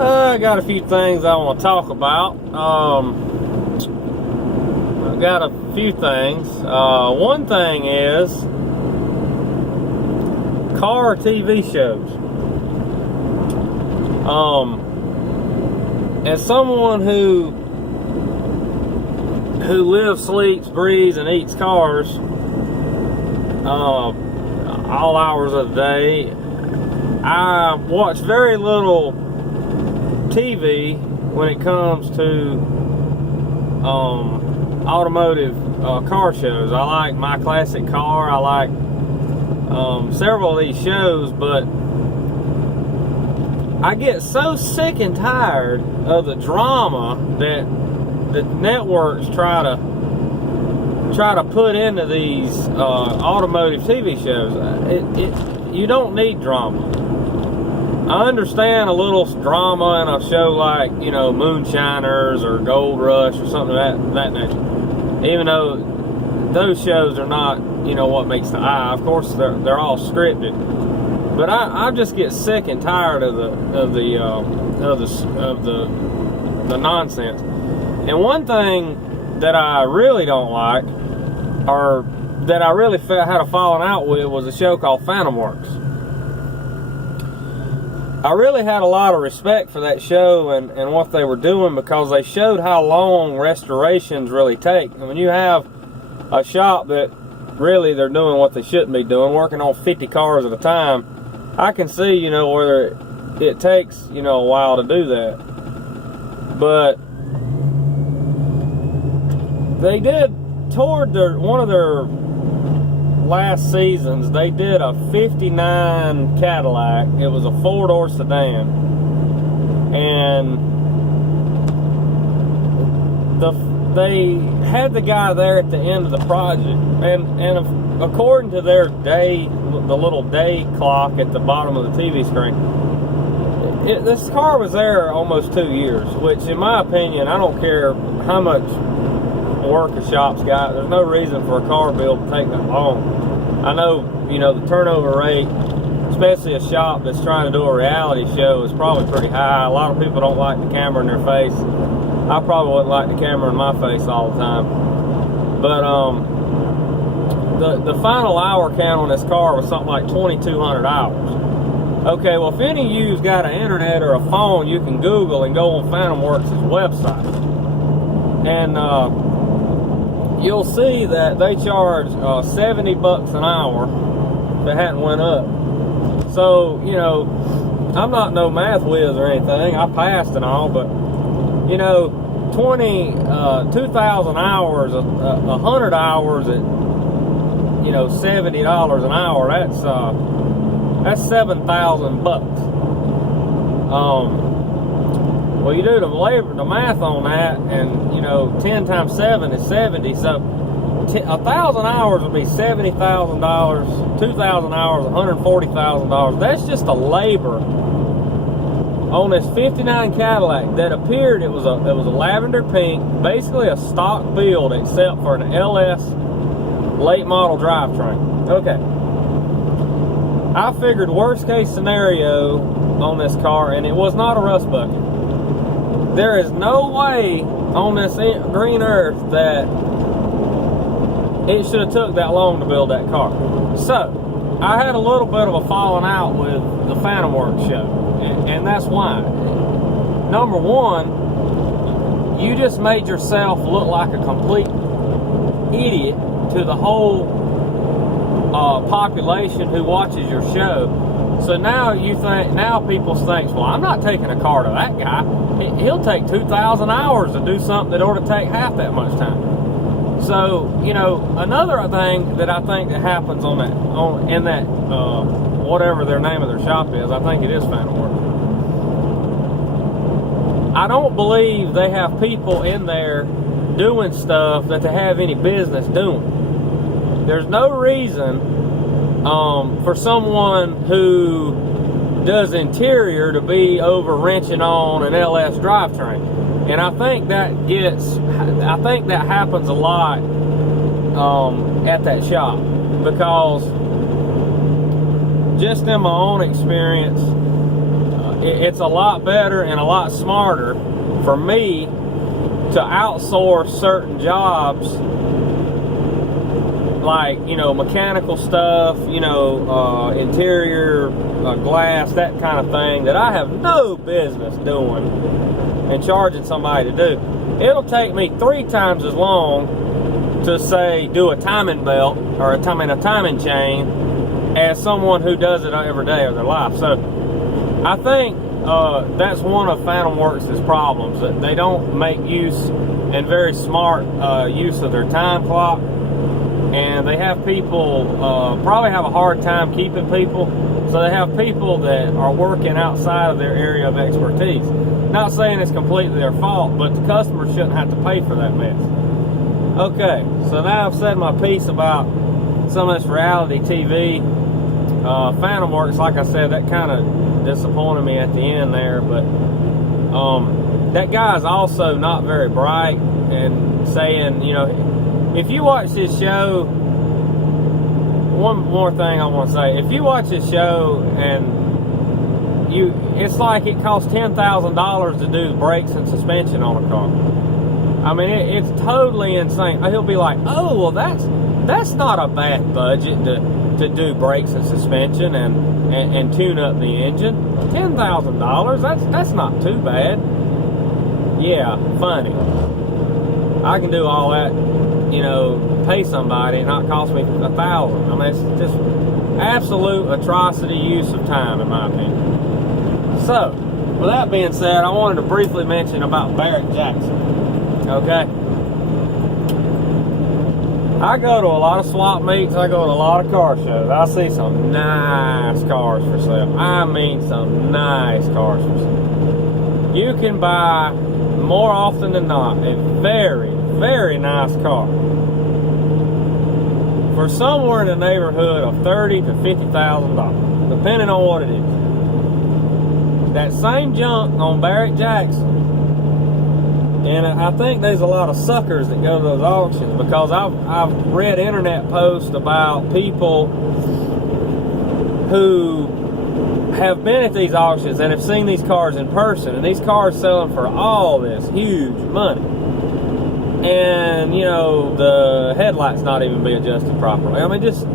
I got a few things I want to talk about. I've got a few things. One thing is car TV shows. As someone who lives, sleeps, breathes, and eats cars all hours of the day, I watch very little TV when it comes to automotive car shows. I like My Classic Car. I like several of these shows, but I get so sick and tired of the drama that the networks try to put into these automotive TV shows. You don't need drama. I understand a little drama in a show like, Moonshiners or Gold Rush or something of that nature. Even though those shows are not, what makes the eye. Of course, they're all scripted. But I just get sick and tired of the nonsense. And one thing that I really don't like, or that I really had a falling out with, was a show called Fantomworks. I really had a lot of respect for that show and what they were doing, because they showed how long restorations really take. And when you have a shop that really they're doing what they shouldn't be doing, working on 50 cars at a time, I can see, whether it takes, a while to do that. But they did, toward one of their last seasons, they did a 59 Cadillac. It was a 4-door sedan, and they had the guy there at the end of the project, and according to their the little day clock at the bottom of the TV screen, this car was there almost 2 years, which in my opinion, I don't care how much work a shop's got, there's no reason for a car build to take that long. I know, the turnover rate, especially a shop that's trying to do a reality show, is probably pretty high. A lot of people don't like the camera in their face. I probably wouldn't like the camera in my face all the time. But the final hour count on this car was something like 2,200 hours. Okay, well, if any of you's got an internet or a phone, you can Google and go on Fantomworks' website. And you'll see that they charge $70 an hour if it hadn't went up. So, I'm not no math whiz or anything. I passed and all, but 2,000 hours, 100 hours at $70 an hour. That's $7,000. Well, you do the math on that, and 10 times 7 is 70. So 1,000 hours would be $70,000. 2,000 hours, $140,000. That's just a labor on this 59 Cadillac that appeared. It was a lavender pink, basically a stock build except for an LS late model drivetrain. Okay, I figured worst case scenario on this car, and it was not a rust bucket. There is no way on this green earth that it should have took that long to build that car. So I had a little bit of a falling out with the Fantomworks show, and that's why. Number one, you just made yourself look like a complete idiot to the whole population who watches your show. So now people think, well, I'm not taking a car to that guy. He'll take 2,000 hours to do something that ought to take half that much time. So, another thing that I think that happens in that whatever their name of their shop is, I think it is Fantomworks. I don't believe they have people in there doing stuff that they have any business doing. There's no reason for someone who does interior to be over wrenching on an LS drivetrain. And I think that happens a lot at that shop, because just in my own experience, it's a lot better and a lot smarter for me to outsource certain jobs, like, you know, mechanical stuff, you know, interior, glass, that kind of thing that I have no business doing, and charging somebody to do. It'll take me 3 times as long to, say, do a timing belt or a timing chain as someone who does it every day of their life. So I think that's one of fantomworks' problems, that they don't make use and very smart use of their time clock, and they have people probably have a hard time keeping people, so they have people that are working outside of their area of expertise. Not saying it's completely their fault, but the customer shouldn't have to pay for that mess. Okay, so now I've said my piece about some of this reality TV. fantomworks, like I said, that kind of disappointed me at the end there, but that guy's also not very bright, and saying, you know, if you watch this show, one more thing I want to say, if you watch this show and it's like it costs $10,000 to do brakes and suspension on a car. I mean, it's totally insane. He'll be like, oh, well, that's not a bad budget to do brakes and suspension and tune up the engine. $10,000, that's not too bad. Yeah, funny. I can do all that, you know, pay somebody and not cost me $1,000. I mean, it's just absolute atrocity use of time, in my opinion. So, with that being said, I wanted to briefly mention about Barrett-Jackson. Okay? I go to a lot of swap meets, I go to a lot of car shows. I see some nice cars for sale. I mean, some nice cars for sale. You can buy, more often than not, a very, very nice car for somewhere in the neighborhood of $30,000 to $50,000, depending on what it is. That same junk on Barrett-Jackson, and I think there's a lot of suckers that go to those auctions, because I've read internet posts about people who have been at these auctions and have seen these cars in person, and these cars selling for all this huge money, and, you know, the headlights not even be adjusted properly. I mean, just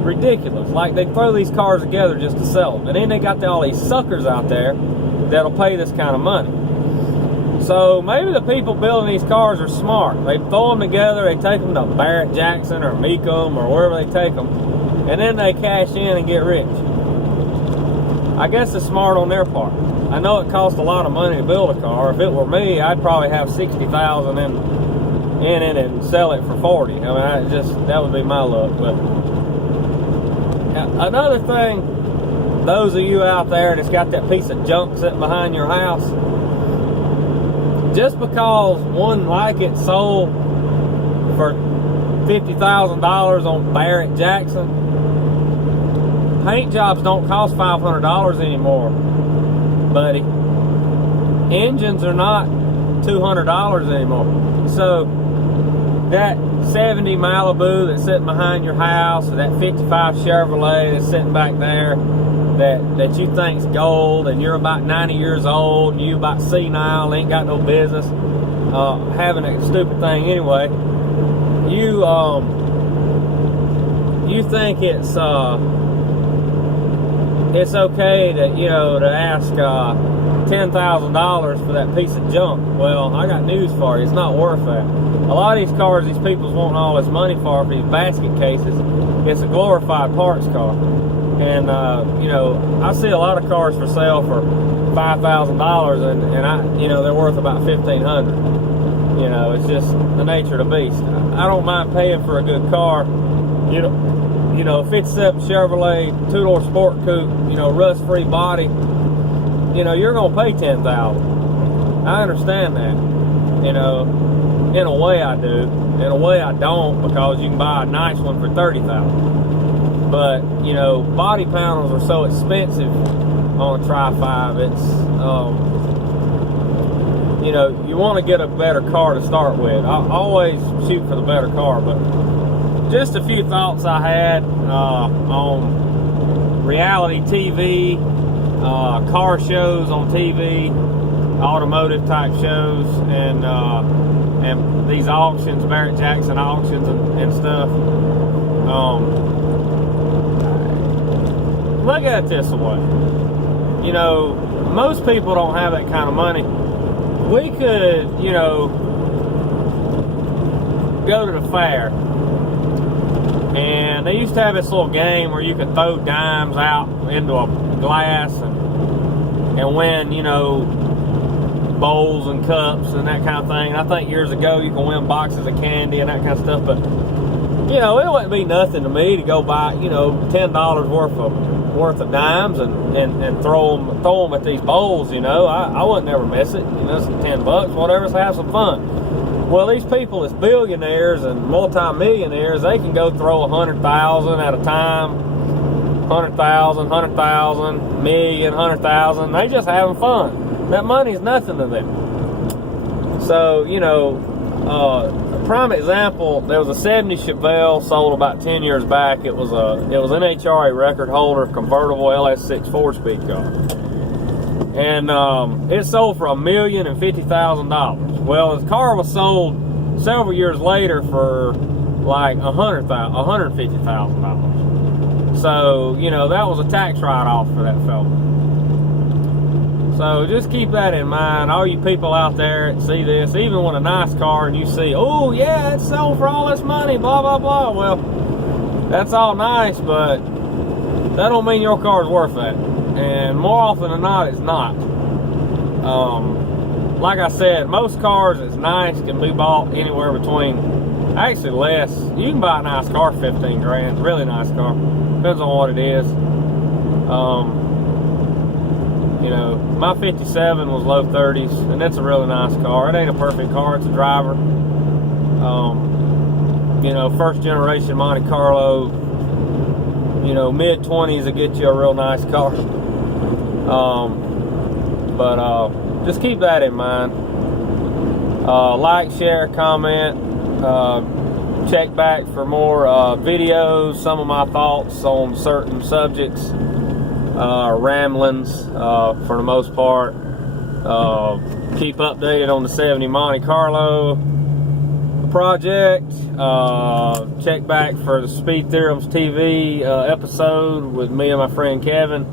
ridiculous. Like, they throw these cars together just to sell them, and then they got all these suckers out there that'll pay this kind of money. So maybe the people building these cars are smart. They throw them together, they take them to Barrett-Jackson or Mecum or wherever they take them, and then they cash in and get rich. I guess it's smart on their part. I know it costs a lot of money to build a car. If it were me, I'd probably have $60,000 in it and sell it for $40,000. I mean, that would be my luck. But another thing, those of you out there that's got that piece of junk sitting behind your house, just because one like it sold for $50,000 on Barrett-Jackson, paint jobs don't cost $500 anymore, buddy. Engines are not $200 anymore. So that 70 Malibu that's sitting behind your house, or that 55 Chevrolet that's sitting back there, that you think's gold, and you're about 90 years old, and you about senile, ain't got no business having a stupid thing anyway. You think it's okay to, you know, to ask $10,000 for that piece of junk. Well, I got news for you. It's not worth that. A lot of these cars these people's wanting all this money for these basket cases, it's a glorified parts car. And, you know, I see a lot of cars for sale for $5,000, and you know, they're worth about $1,500. You know, it's just the nature of the beast. I don't mind paying for a good car. You know, 57 Chevrolet, 2-door sport coupe, you know, rust-free body. You know, you're gonna pay $10,000. I understand that. You know, in a way I do. In a way I don't, because you can buy a nice one for $30,000. But, you know, body panels are so expensive on a Tri-5. It's, you know, you want to get a better car to start with. I always shoot for the better car. But just a few thoughts I had on reality TV car shows on TV, automotive type shows, and these auctions, Barrett-Jackson auctions and stuff. Look at it this way. You know, most people don't have that kind of money. We could, you know, go to the fair, and they used to have this little game where you could throw dimes out into a glass and win, you know, bowls and cups and that kind of thing. I think years ago you can win boxes of candy and that kind of stuff, but you know, it wouldn't be nothing to me to go buy, you know, $10 worth of dimes and throw them at these bowls. You know, I wouldn't never miss it. You know, it's $10, whatever. So have some fun. Well, these people that's billionaires and multi-millionaires, they can go throw 100,000 at a time, 100,000, million, 100,000. They just having fun. That money's nothing to them. So, you know, a prime example, there was a 70 Chevelle sold about 10 years back. It was an NHRA record holder, convertible LS6 4-speed car. And it sold for $1,050,000. Well, the car was sold several years later for like $150,000. So, you know, that was a tax write-off for that fella. So just keep that in mind. All you people out there that see this, even with a nice car and you see, oh yeah, it's sold for all this money, blah, blah, blah. Well, that's all nice, but that don't mean your car's worth that. And more often than not, it's not. Like I said, most cars that's nice can be bought anywhere between, actually less. You can buy a nice car for 15 grand, really nice car. Depends on what it is. You know, my 57 was low 30s, and that's a really nice car. It ain't a perfect car, it's a driver. You know, first generation Monte Carlo, you know, mid 20s will get you a real nice car. But just keep that in mind. Like, share, comment, check back for more videos, some of my thoughts on certain subjects. Ramblings for the most part. Keep updated on the 70 Monte Carlo project. Check back for the Speed Theorems TV episode with me and my friend Kevin.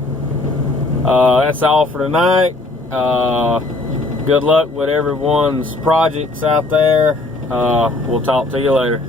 That's all for tonight. Good luck with everyone's projects out there. We'll talk to you later.